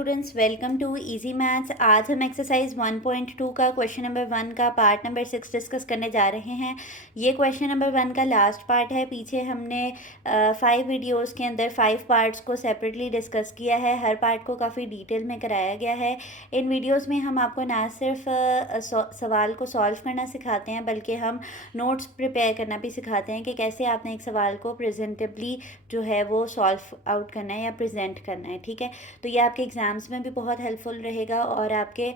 Students, welcome to easy maths. आज हम exercise 1.2 का क्वेश्चन नंबर 1 का पार्ट नंबर 6 डिस्कस करने जा रहे हैं। ये क्वेश्चन नंबर 1 का लास्ट पार्ट है। पीछे हमने 5 वीडियोस के अंदर 5 पार्ट्स को सेपरेटली डिस्कस किया है। हर पार्ट को काफ़ी डिटेल में कराया गया है। इन वीडियोस में हम आपको ना सिर्फ सवाल को सॉल्व करना सिखाते हैं, बल्कि हम नोट्स प्रिपेयर करना भी सिखाते हैं कि कैसे आपने एक सवाल को प्रेजेंटेबली जो है वो सॉल्व आउट करना है या प्रेजेंट करना है। ठीक है, तो ये आपके एग्ज़ाम्स में भी बहुत हेल्पफुल रहेगा और आपके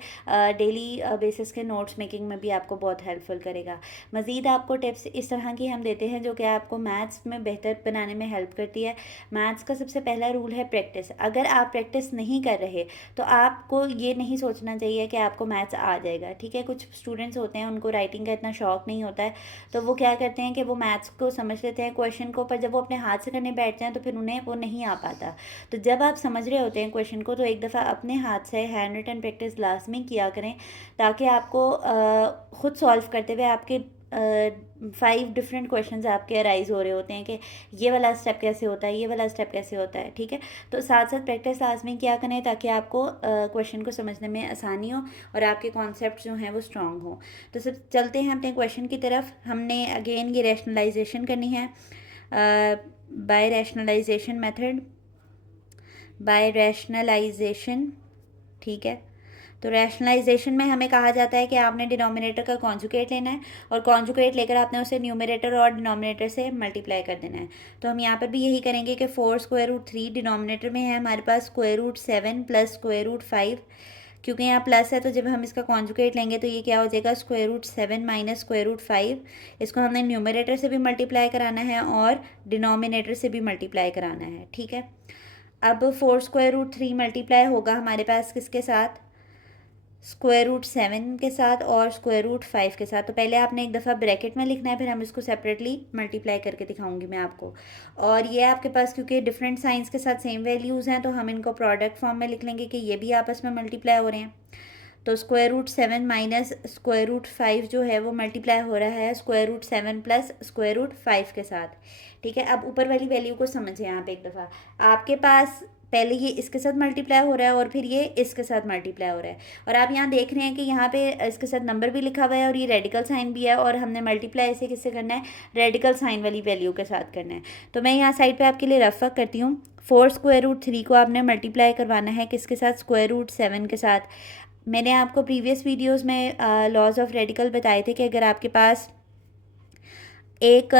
डेली बेसिस के नोट्स मेकिंग में भी आपको बहुत हेल्पफुल करेगा। मज़ीद आपको टिप्स इस तरह की हम देते हैं जो कि आपको मैथ्स में बेहतर बनाने में हेल्प करती है। मैथ्स का सबसे पहला रूल है प्रैक्टिस। अगर आप प्रैक्टिस नहीं कर रहे तो आपको ये नहीं सोचना चाहिए कि आपको मैथ्स आ जाएगा। ठीक है, कुछ स्टूडेंट्स होते हैं उनको राइटिंग का इतना शौक नहीं होता है, तो वो क्या करते हैं कि वो मैथ्स को समझ लेते हैं क्वेश्चन को, पर जब वो अपने हाथ से करने बैठते हैं तो फिर उन्हें वो नहीं आ पाता। तो जब आप समझ रहे होते हैं क्वेश्चन को तो एक दफ़ा अपने हाथ से हैंड रिटन प्रैक्टिस लाजमी किया करें, ताकि आपको ख़ुद सॉल्व करते हुए आपके 5 डिफरेंट क्वेश्चंस आपके अराइज हो रहे होते हैं कि ये वाला स्टेप कैसे होता है, ये वाला स्टेप कैसे होता है। ठीक है, तो साथ साथ प्रैक्टिस लाजमी किया करें ताकि आपको क्वेश्चन को समझने में आसानी हो और आपके कॉन्सेप्ट जो हैं वो स्ट्रॉन्ग हो। तो सब चलते हैं अपने क्वेश्चन की तरफ। हमने अगेन ये रैशनलाइजेशन करनी है by rationalisation method, by rationalisation. ठीक है, तो रैशनलाइजेशन में हमें कहा जाता है कि आपने डिनोमिनेटर का कॉन्जुगेट लेना है और कॉन्जुगेट लेकर आपने उसे न्यूमरेटर और डिनोमिनेटर से मल्टीप्लाई कर देना है। तो हम यहाँ पर भी यही करेंगे कि 4 स्क्वायर रूट 3 डिनोमिनेटर में है हमारे पास square root 7 plus square root 5। क्योंकि यहाँ प्लस है तो जब हम इसका कॉन्जुगेट लेंगे तो ये क्या हो जाएगा, square root 7 minus square root 5। इसको हमने न्यूमरेटर से भी मल्टीप्लाई कराना है और डिनोमिनेटर से भी मल्टीप्लाई कराना है। ठीक है, अब 4 स्क्वायर रूट 3 मल्टीप्लाई होगा हमारे पास किसके साथ, स्क्वायर रूट 7 के साथ और स्क्वायर रूट 5 के साथ। तो पहले आपने एक दफ़ा ब्रैकेट में लिखना है, फिर हम इसको सेपरेटली मल्टीप्लाई करके दिखाऊंगी मैं आपको। और ये आपके पास क्योंकि डिफरेंट साइंस के साथ सेम वैल्यूज़ हैं तो हम इनको प्रोडक्ट फॉर्म में लिख लेंगे कि ये भी आपस में मल्टीप्लाई हो रहे हैं। तो square root 7 minus square root 5 जो है वो मल्टीप्लाई हो रहा है square root 7 plus square root 5 के साथ। ठीक है, अब ऊपर वाली वैल्यू को समझें आप एक दफ़ा। आपके पास पहले ये इसके साथ मल्टीप्लाई हो रहा है और फिर ये इसके साथ मल्टीप्लाई हो रहा है, और आप यहाँ देख रहे हैं कि यहाँ पे इसके साथ नंबर भी लिखा हुआ है और ये रेडिकल साइन भी है, और हमने मल्टीप्लाई इसे किससे करना है, रेडिकल साइन वाली वैल्यू के साथ करना है। तो मैं यहाँ साइड पे आपके लिए रफ वर्क करती हूँ। 4 स्क्वायर रूट 3 को आपने मल्टीप्लाई करवाना है किसके साथ, स्क्वायर रूट 7 के साथ। मैंने आपको प्रीवियस वीडियोज़ में लॉज ऑफ रेडिकल बताए थे कि अगर आपके पास एक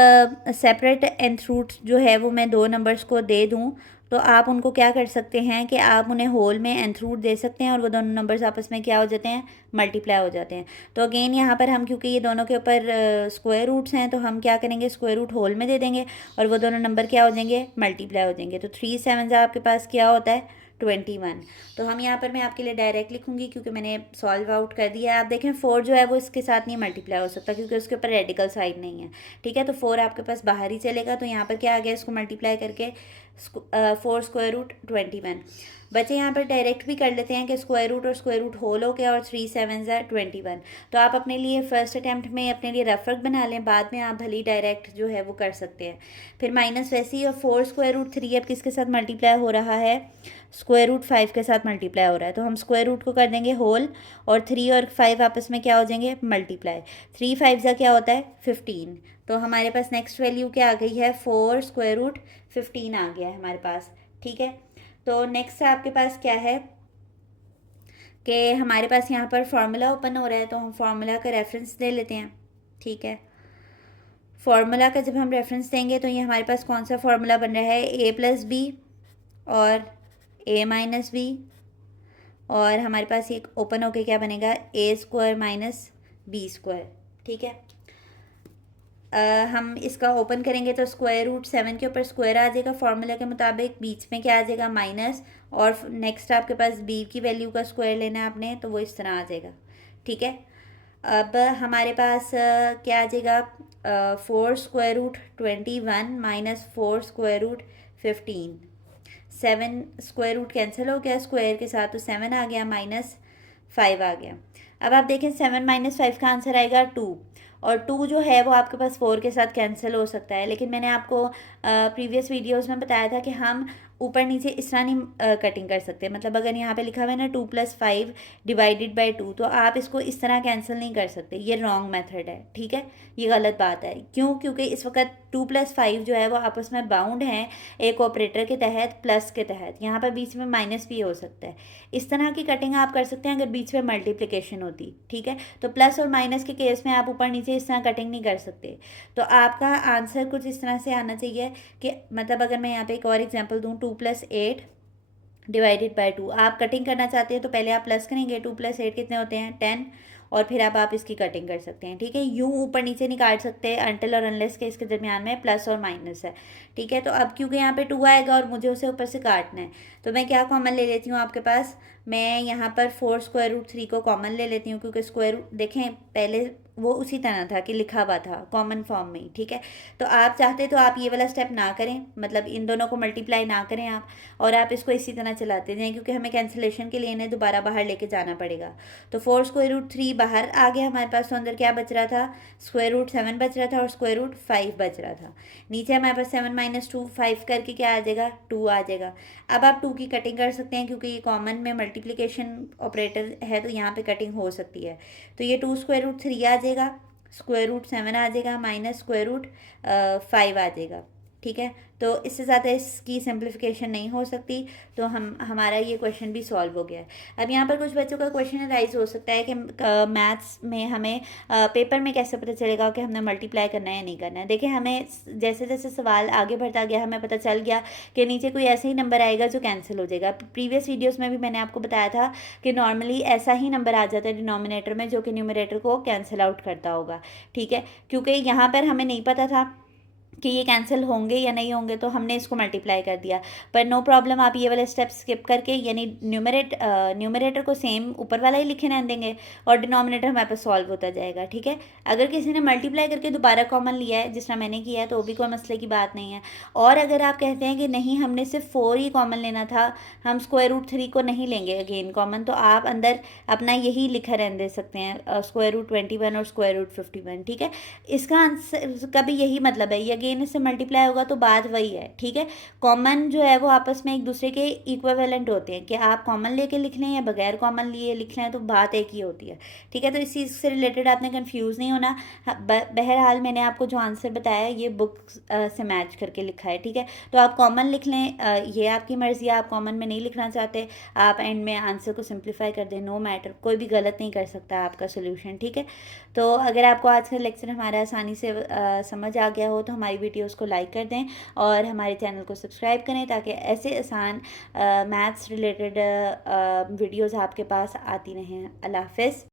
सेपरेट nth रूट जो है वो मैं 2 नंबर्स को दे दूं तो आप उनको क्या कर सकते हैं कि आप उन्हें होल में nth रूट दे सकते हैं और वो दोनों नंबर्स आपस में क्या हो जाते हैं, मल्टीप्लाई हो जाते हैं। तो अगेन यहाँ पर हम क्योंकि ये दोनों के ऊपर स्क्वायर रूट्स हैं तो हम क्या करेंगे, स्क्वायर रूट होल में दे देंगे और वो दोनों नंबर क्या हो जाएंगे, मल्टीप्लाई हो जाएंगे। तो 3 7 आपके पास क्या होता है, 21। तो हम यहाँ पर मैं आपके लिए डायरेक्ट लिखूंगी क्योंकि मैंने सॉल्व आउट कर दिया है। आप देखें 4 जो है वो इसके साथ नहीं मल्टीप्लाई हो सकता क्योंकि उसके ऊपर रेडिकल साइड नहीं है। ठीक है, तो 4 आपके पास बाहर ही चलेगा। तो यहाँ पर क्या आ गया, इसको मल्टीप्लाई करके 4 स्क्वायर रूट 21। बच्चे यहाँ पर डायरेक्ट भी कर लेते हैं कि स्क्वायर रूट और स्क्वायर रूट होल हो गया और 3 7 21। तो आप अपने लिए फर्स्ट अटैम्प्ट में अपने लिए रफ वर्क बना लें, बाद में आप भली डायरेक्ट जो है वो कर सकते हैं। फिर माइनस वैसे ही, और 4 स्क्वायर रूट 3 अब किसके साथ मल्टीप्लाई हो रहा है, स्क्वायर रूट 5 के साथ मल्टीप्लाई हो रहा है। तो हम स्क्वायर रूट को कर देंगे होल और 3 और 5 आपस में क्या हो जाएंगे, मल्टीप्लाई। 3 5 का क्या होता है, 15। तो हमारे पास नेक्स्ट वैल्यू क्या आ गई है, 4 स्क्वायर रूट 15 आ गया है हमारे पास। ठीक है, तो नेक्स्ट आपके पास क्या है कि हमारे पास यहाँ पर फार्मूला ओपन हो रहा है, तो हम फार्मूला का रेफरेंस दे लेते हैं। ठीक है, फार्मूला का जब हम रेफरेंस देंगे तो ये हमारे पास कौन सा फार्मूला बन रहा है, a प्लस बी और a माइनस बी, और हमारे पास ये ओपन होके क्या बनेगा, ए स्क्वायर माइनस बी स्क्वायर। ठीक है, हम इसका ओपन करेंगे तो स्क्वायर रूट 7 के ऊपर स्क्वायर आ जाएगा फार्मूला के मुताबिक, बीच में क्या आ जाएगा, माइनस, और नेक्स्ट आपके पास b की वैल्यू का स्क्वायर लेना है आपने, तो वो इस तरह आ जाएगा। ठीक है, अब हमारे पास क्या आ जाएगा, 4 square root 21 minus 4 square root 15। 7 square root cancel हो गया स्क्वायर के साथ, तो 7 आ गया माइनस 5 आ गया। अब आप देखें 7 माइनस 5 का आंसर आएगा 2, और 2 जो है वो आपके पास 4 के साथ कैंसिल हो सकता है, लेकिन मैंने आपको प्रीवियस वीडियोस में बताया था कि हम ऊपर नीचे इस तरह नहीं कटिंग कर सकते। मतलब अगर यहाँ पे लिखा हुआ है ना 2+5 डिवाइडेड बाई 2, तो आप इसको इस तरह कैंसिल नहीं कर सकते, ये रॉन्ग मेथड है, ठीक है, ये गलत बात है। क्यों? क्योंकि इस वक्त 2+5 जो है वो आपस में बाउंड हैं एक ऑपरेटर के तहत प्लस के तहत, यहाँ पर बीच में माइनस भी हो सकता है। इस तरह की कटिंग आप कर सकते हैं अगर बीच में मल्टीप्लिकेशन होती, ठीक है। तो प्लस और माइनस के केस में आप ऊपर नीचे इस तरह कटिंग नहीं कर सकते। तो आपका आंसर कुछ इस तरह से आना चाहिए कि मतलब अगर मैं यहाँ पे एक और एग्जांपल दूँ, 2+8 डिवाइडेड बाय 2, आप कटिंग करना चाहते हैं तो पहले आप प्लस करेंगे, 2+8 कितने होते हैं 10, और फिर आप इसकी कटिंग कर सकते हैं, ठीक है। यूँ ऊपर नीचे नहीं काट सकते अनटिल और अनलेस के इसके दरमियान में प्लस और माइनस है, ठीक है। तो अब क्योंकि यहाँ पे 2 आएगा और मुझे उसे ऊपर से काटना है, तो मैं क्या कॉमन ले लेती हूँ आपके पास, मैं यहाँ पर 4√3 को कॉमन ले लेती हूँ, क्योंकि स्क्वायर रूट देखें पहले वो उसी तरह था कि लिखा हुआ था कॉमन फॉर्म में ही, ठीक है। तो आप चाहते तो आप ये वाला स्टेप ना करें, मतलब इन दोनों को मल्टीप्लाई ना करें आप, और आप इसको इसी तरह चलाते जाएं, क्योंकि हमें कैंसिलेशन के लिए इन्हें दोबारा बाहर लेके जाना पड़ेगा। तो 4√3 बाहर आ गया हमारे पास, तो अंदर क्या बच रहा था, √7 बच रहा था और √5 बच रहा था। नीचे हमारे पास 7 - 2 5 करके क्या आ जाएगा, 2 आ जाएगा। अब आप 2 की कटिंग कर सकते हैं, क्योंकि ये कॉमन में मल्टीप्लिकेशन ऑपरेटर है तो यहाँ पे कटिंग हो सकती है। तो ये 2√3 आ जाएगा, √7 आ जाएगा, माइनस √5 आ जाएगा, ठीक है। तो इससे ज़्यादा इसकी सिंप्लीफिकेशन नहीं हो सकती। तो हमारा ये क्वेश्चन भी सॉल्व हो गया है। अब यहाँ पर कुछ बच्चों का क्वेश्चन राइज हो सकता है कि मैथ्स में हमें पेपर में कैसे पता चलेगा कि हमने मल्टीप्लाई करना है या नहीं करना है। देखिए, हमें जैसे जैसे सवाल आगे बढ़ता गया हमें पता चल गया कि नीचे कोई ऐसे ही नंबर आएगा जो कैंसिल हो जाएगा। प्रीवियस वीडियोज़ में भी मैंने आपको बताया था कि नॉर्मली ऐसा ही नंबर आ जाता है डिनोमिनेटर में जो कि न्यूमरेटर को कैंसिल आउट करता होगा, ठीक है। क्योंकि यहाँ पर हमें नहीं पता था कि ये कैंसिल होंगे या नहीं होंगे, तो हमने इसको मल्टीप्लाई कर दिया। पर नो प्रॉब्लम, आप ये वाले स्टेप स्किप करके यानी न्यूमरेटर को सेम ऊपर वाला ही लिखे रहने देंगे और डिनोमिनेटर हमारे पास सॉल्व होता जाएगा, ठीक है। अगर किसी ने मल्टीप्लाई करके दोबारा कॉमन लिया है जिस तरह मैंने किया है तो वो भी कोई मसले की बात नहीं है। और अगर आप कहते हैं कि नहीं हमने सिर्फ 4 ही कॉमन लेना था, हम √3 को नहीं लेंगे अगेन कॉमन, तो आप अंदर अपना यही लिखा रहने दे सकते हैं √21 और √51, ठीक है। इसका आंसर का भी यही मतलब है, ये अगेन इससे मल्टीप्लाई होगा तो बात वही है, ठीक है। कॉमन जो है वो आपस में एक दूसरे के इक्विवेलेंट होते हैं, कि आप कॉमन लेके लिख लें या बगैर कॉमन लिए लिख लें तो बात एक ही होती है, ठीक है। तो इस चीज़ से रिलेटेड आपने कंफ्यूज नहीं होना। बहरहाल मैंने आपको जो आंसर बताया ये बुक से मैच करके लिखा है, ठीक है। तो आप कॉमन लिख लें, ये आपकी मर्ज़ी है, आप कॉमन में नहीं लिखना चाहते आप एंड में आंसर को सिंप्लीफाई कर दें, नो मैटर, कोई भी गलत नहीं कर सकता आपका सोल्यूशन, ठीक है। तो अगर आपको आज का लेक्चर हमारा आसानी से समझ आ गया हो तो हमारी वीडियोस को लाइक कर दें और हमारे चैनल को सब्सक्राइब करें, ताकि ऐसे आसान मैथ्स रिलेटेड वीडियोस आपके पास आती रहें। अल्लाह हाफ़िज़।